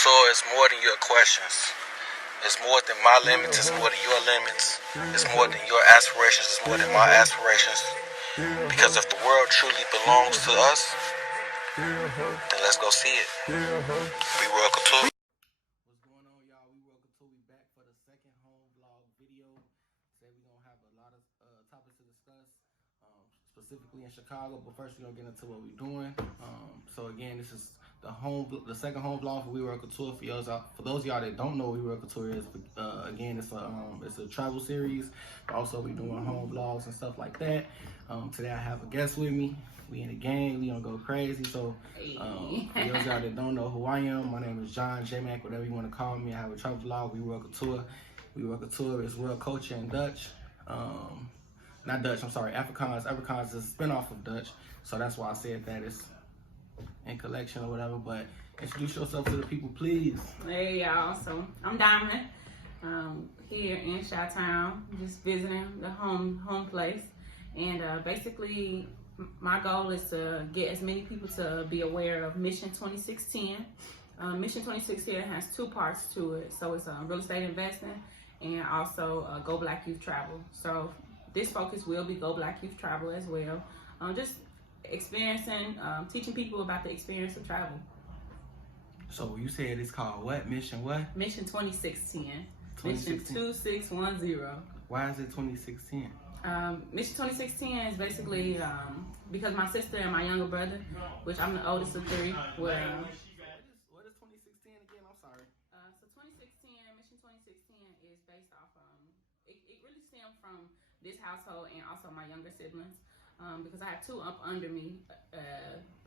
WereldKultuur is more than your questions. It's more than my limits. It's more than your limits. It's more than your aspirations. It's more than my aspirations. Because if the world truly belongs to us, then let's go see it. WereldKultuur. What's going on, y'all? WereldKultuur. We back for the second home vlog video. Today we're gonna have a lot of topics to discuss, specifically in Chicago. But first, we're gonna get into what we're doing. So again, this is the second home vlog for WereldKultuur. For those of y'all that don't know what WereldKultuur is, again, it's a travel series. But also, we're doing home vlogs and stuff like that. Today, I have a guest with me. We in the gang, we gonna go crazy. So, for those of y'all that don't know who I am, my name is J-Mak, whatever you want to call me. I have a travel vlog, WereldKultuur. WereldKultuur is world culture in Dutch. Not Dutch, I'm sorry, Afrikaans. Afrikaans is a spinoff of Dutch. So that's why I said that it's in collection or whatever. But introduce yourself to the people, please. Hey, y'all. So, I'm Diamond, here in Chi-Town, just visiting the home place. And basically, my goal is to get as many people to be aware of Mission 2610. Mission 2610 has two parts to it. So it's real estate investing and also Go Black Youth Travel. So this focus will be Go Black Youth Travel as well. Just experiencing, teaching people about the experience of travel. So you said it's called what? Mission what? Mission 2610. Mission 2610. Why is it 2610? Mission 2610 is basically because my sister and my younger brother, which I'm the oldest of three, were. What is 2016 again? I'm sorry. So 2016, Mission 2016 is based off. It really stemmed from this household and also my younger siblings, because I have two up under me.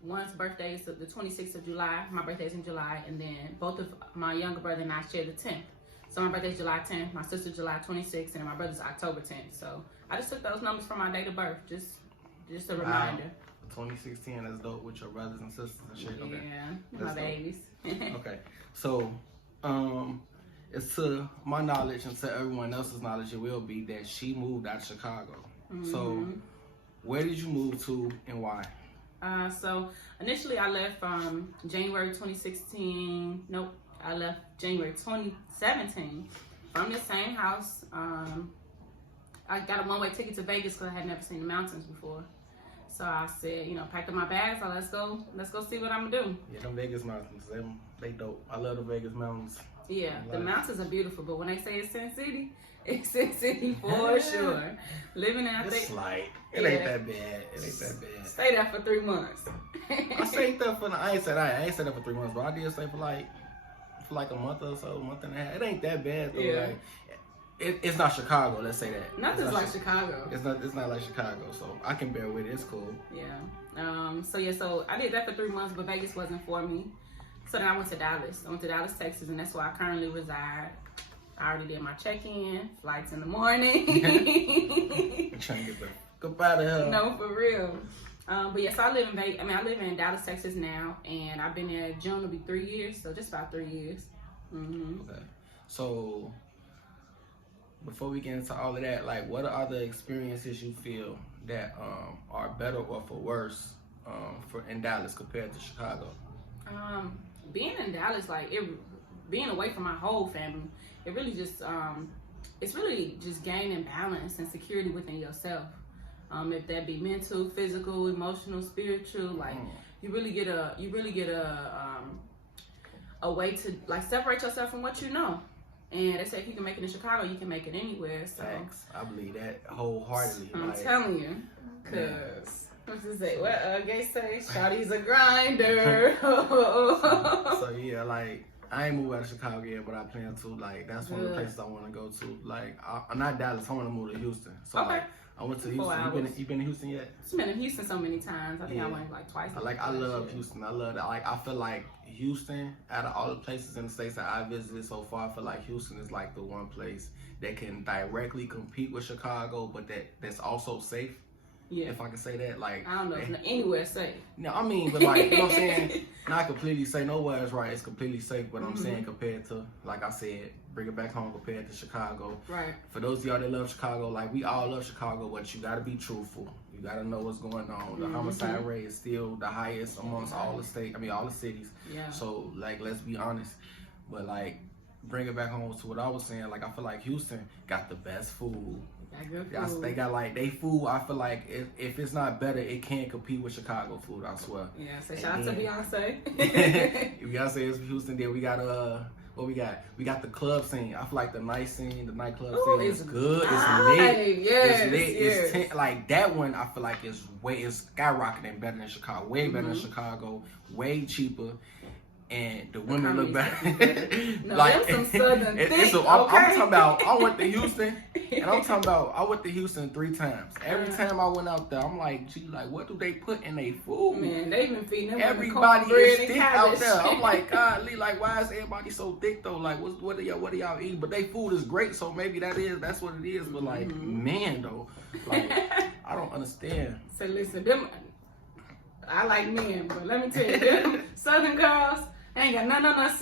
One's birthday is the 26th of July. My birthday is in July, and then both of my younger brother and I share the 10th. So my birthday's July 10th, my sister's July 26th, and my brother's October 10th. So I just took those numbers from my date of birth, just a reminder. 2016 is dope with your brothers and sisters and shit. Okay. Yeah, my babies. Okay, so it's to my knowledge and to everyone else's knowledge, it will be that she moved out of Chicago. Mm-hmm. So where did you move to and why? So initially I left January 2016. Nope. I left January 2017 from the same house. I got a one-way ticket to Vegas because I had never seen the mountains before. So I said, packed up my bags. So let's go see what I'm gonna do. Yeah, them Vegas mountains, they dope. I love the Vegas mountains. Yeah, the mountains are beautiful, but when they say it's Sin City, it's Sin City for sure. Living out there, it's like it ain't that bad. It ain't that bad. Stay there for 3 months. I stayed there for I ain't said there for 3 months, but I did stay for like a month or so, a month and a half. It ain't that bad though. Yeah. Like, it's not Chicago. Let's say that. Nothing's like Chicago. It's not like Chicago, so I can bear with it. It's cool. Yeah. So I did that for 3 months, but Vegas wasn't for me. So then I went to Dallas. I went to Dallas, Texas, and that's where I currently reside. I already did my check-in, flights in the morning. I'm trying to get the goodbye to her. No, for real. But yes, I live in Dallas, Texas now, and I've been there. June will be 3 years, so just about 3 years. Mm-hmm. Okay. So before we get into all of that, like, what are the experiences you feel that are better or for worse in Dallas compared to Chicago? Being in Dallas, being away from my whole family, it really just it's really just gaining balance and security within yourself. If that be mental, physical, emotional, spiritual, you really get a way to separate yourself from what you know. And they say if you can make it in Chicago, you can make it anywhere. So thanks. I believe that wholeheartedly. I'm telling you, cause what's to say? What Gay say? Shawty's a grinder. so yeah, I ain't moved out of Chicago yet, but I plan to. That's one of the places I want to go to. I'm not Dallas. I want to move to Houston. So okay. I went to Houston. You been in Houston yet? I've been in Houston so many times. I think I went twice. I love Houston. I love that. I feel like Houston, out of all the places in the States that I visited so far, I feel like Houston is the one place that can directly compete with Chicago, but that's also safe. Yeah. If I can say that, I don't know if anywhere safe. No, I mean, but you know what I'm saying? Not completely safe. Nowhere is right. It's completely safe, but I'm saying compared to, like I said, bring it back home compared to Chicago. Right. For those of y'all that love Chicago, we all love Chicago, but you got to be truthful. You got to know what's going on. The homicide rate is still the highest amongst all the cities. Yeah. So, let's be honest. But like, bring it back home to what I was saying. Like, I feel like Houston got the best food. Got good food. They got like they food. I feel like if it's not better, it can't compete with Chicago food. I swear. Yeah. So shout out to Beyonce. Beyonce is from Houston. Then we got what we got? We got the club scene. I feel like the night scene, the nightclub scene is good. It's lit. Yes, it's lit. yes. It's like that one. I feel like it's skyrocketing better than Chicago. Way better than Chicago. Way cheaper. And the women look better. No, like some southern thick, I'm talking about. I went to Houston, and I'm talking about. I went to Houston 3 times. Every time I went out there, I'm like, gee, like what do they put in their food? Man, they been feeding them everybody is thick out there. I'm like, golly, like why is everybody so thick though? Like what do y'all eat? But they food is great, so maybe that's what it is. But like, man, though, like I don't understand. So listen, I like men, but let me tell you, them Southern girls. Ain't got none of us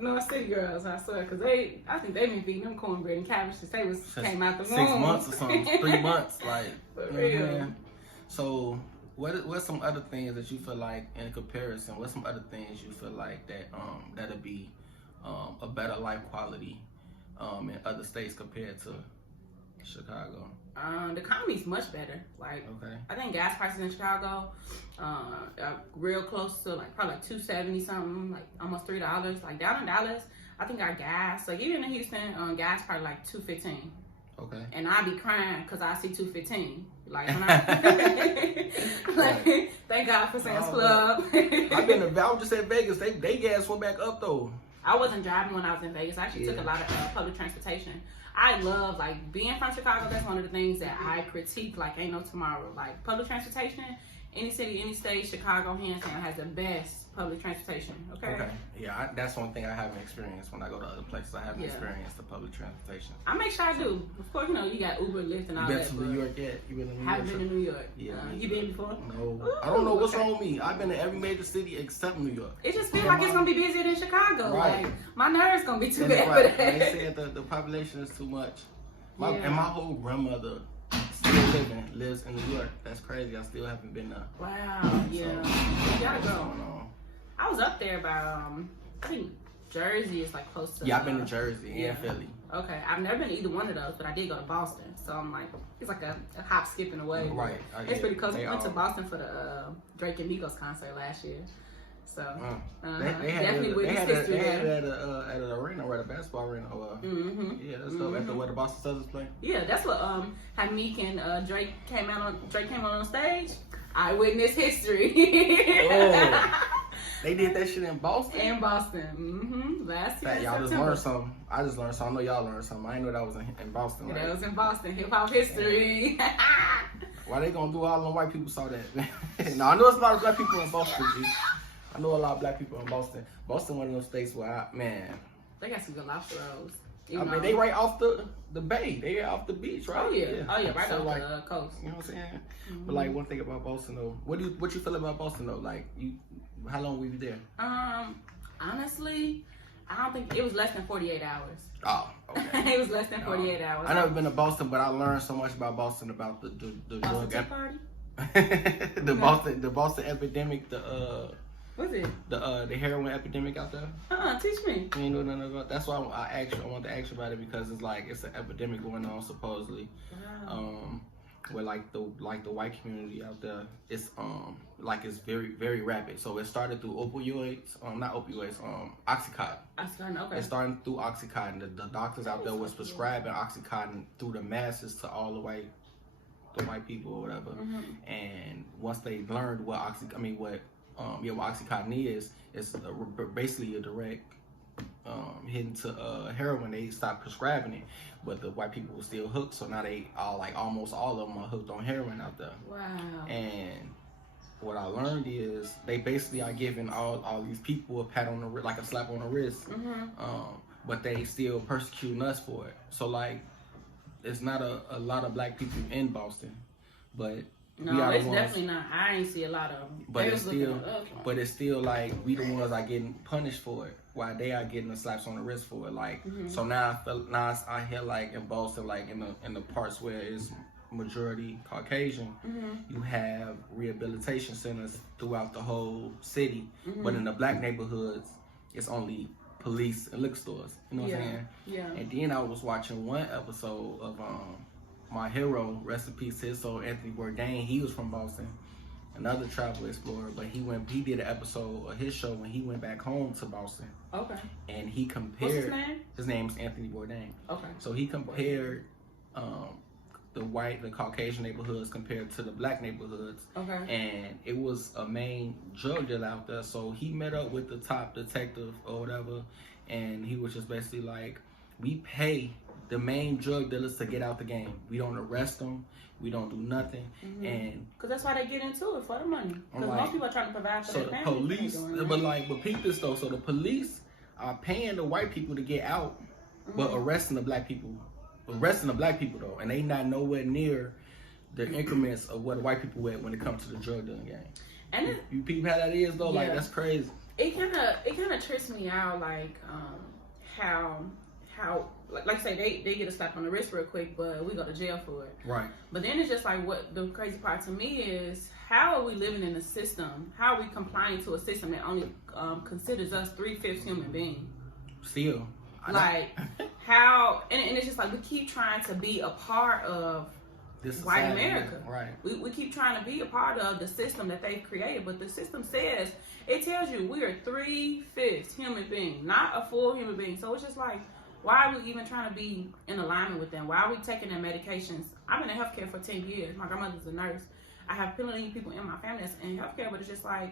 North City girls, I swear, because I think they been feeding them cornbread and cabbage since they came out the womb. 6 months or something, 3 months, like. For real. So, what's some other things that you feel like, in comparison, what's some other things you feel like that that'll be a better life quality in other states compared to Chicago? The economy's much better. Like, okay. I think gas prices in Chicago are real close to like probably like $2.70 something, like almost $3. Like down in Dallas, I think our gas, like even in Houston, gas probably like $2.15. Okay. And I be crying because I see $2.15. Like when I like, thank God for Sam's Club. I was just at Vegas. They gas went back up though. I wasn't driving when I was in Vegas. I actually took a lot of public transportation. I love, like, being from Chicago, that's one of the things that I critique like ain't no tomorrow. Like, public transportation, any city, any state, Chicago, hands down, has the best public transportation, okay? Yeah, that's one thing I haven't experienced when I go to other places. I haven't experienced the public transportation. I make sure I do. Of course, you know, you got Uber, Lyft, and all that. You been to New York yet? You been to New York? Haven't been to New York. Yeah. You been before? No. Ooh, I don't know what's wrong with me. I've been to every major city except New York. It just feels like it's going to be busier than Chicago. Right. Like, my nerves going to be too bad for that. They said the population is too much. And my whole grandmother lives in New York. That's crazy. I still haven't been there. Wow. Yeah. You gotta go. On? I was up there by I think Jersey is like close to. Yeah, I've been to Jersey and Philly. Okay, I've never been to either one of those, but I did go to Boston. So I'm like, it's like a hop, skipping away. Right. It's pretty close. We went to Boston for the Drake and Migos concert last year. So they had it at an arena, right? A basketball arena. Yeah, that's dope. After where the Boston Celtics play. Yeah, that's what had Meek and Drake came on stage. Eyewitness history. They did that shit in Boston? In Boston. Last year. Y'all just learned something. I just learned something. I know y'all learned something. I didn't know that was in Boston. Right? That was in Boston. Hip hop history. Why they gonna do all the white people saw that? No, I know it's a lot of black people in Boston, G. I know a lot of black people in Boston. Boston, one of those states where they got some good lobster rolls. I mean, they right off the bay. They off the beach, right? Oh yeah, right so, off the coast. You know what I'm saying? But like one thing about Boston though, what you feel about Boston though? Like how long were you there? Honestly, I don't think it was less than 48 hours. Oh, okay. It was less than 48 hours. I never been to Boston, but I learned so much about Boston about the drug party. the Boston epidemic, What's it? The heroin epidemic out there. Teach me. You ain't know nothing about. That's why I wanted to ask you about it because it's an epidemic going on supposedly. Wow. Where like the white community out there, it's very very rapid. So it started through opioids, not opioids, Oxycontin. Oxycontin, okay. It started through Oxycontin. The doctors out there was prescribing Oxycontin through the masses to all the white people or whatever. And once they learned what Oxycontin is, it's basically a direct hitting to heroin. They stopped prescribing it, but the white people were still hooked. So now they almost all of them are hooked on heroin out there. Wow. And what I learned is they basically are giving all these people a pat on the wrist, like a slap on the wrist. But they still persecuting us for it. So like, it's not a lot of black people in Boston, but no, it's definitely not. I ain't see a lot of them. But it's still like we the ones are getting punished for it, while they are getting the slaps on the wrist for it. Like so now I hear like in Boston, like in the parts where it's majority Caucasian, you have rehabilitation centers throughout the whole city. But in the black neighborhoods, it's only police and liquor stores. You know what I'm saying? Yeah. And then I was watching one episode of my hero, rest in peace, his soul, Anthony Bourdain. He was from Boston, another travel explorer, but he did an episode of his show when he went back home to Boston. Okay. And he compared. What's his name? His name's Anthony Bourdain. Okay. So he compared the Caucasian neighborhoods compared to the black neighborhoods. Okay. And it was a main drug dealer out there. So he met up with the top detective or whatever, and he was just basically like, we pay the main drug dealers to get out the game. We don't arrest them. We don't do nothing. Mm-hmm. And because that's why they get into it, for the money. Because like, most people are trying to provide for so their the families. police, but peep this though. So the police are paying the white people to get out, but arresting the black people. Arresting the black people though, and they not nowhere near the increments of what the white people at when it comes to the drug dealing game. And you peep how that is though, like that's crazy. It kind of trips me out, like how like say they get a slap on the wrist real quick, but we go to jail for it. Right. But then it's just like, what the crazy part to me is, how are we living in a system? How are we complying to a system that only considers us 3/5 human beings? Still. Like how, and it's just like we keep trying to be a part of this white America. Right. We keep trying to be a part of the system that they've created, but the system says, it tells you we are 3/5 human being, not a full human being. So it's just like, why are we even trying to be in alignment with them? Why are we taking their medications? I've been in healthcare for 10 years. My grandmother's a nurse. I have plenty of people in my family that's in healthcare, but it's just like,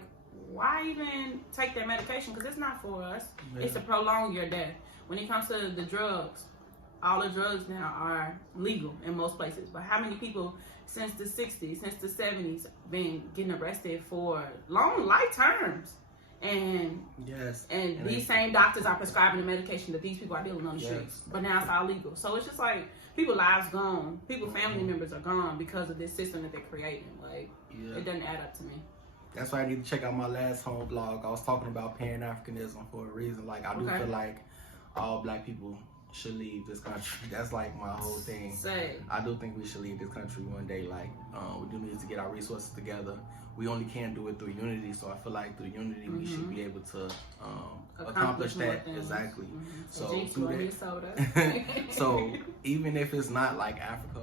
why even take their medication? Because it's not for us. Yeah. It's to prolong your death. When it comes to the drugs, all the drugs now are legal in most places. But how many people since the 60s, since the 70s, been getting arrested for long life terms? And and these same doctors are prescribing the medication that these people are dealing on the streets. But now it's all legal. So it's just like, people's lives gone. People's family members are gone because of this system that they're creating. Like, it doesn't add up to me. That's why I need to check out my last home blog. I was talking about Pan-Africanism for a reason. Like, I do feel like all black people should leave this country. That's like my whole thing. I do think we should leave this country one day. Like, we do need to get our resources together. We only can do it through unity. So I feel like through unity, we should be able to accomplish that. Exactly. So do that. So even if it's not like Africa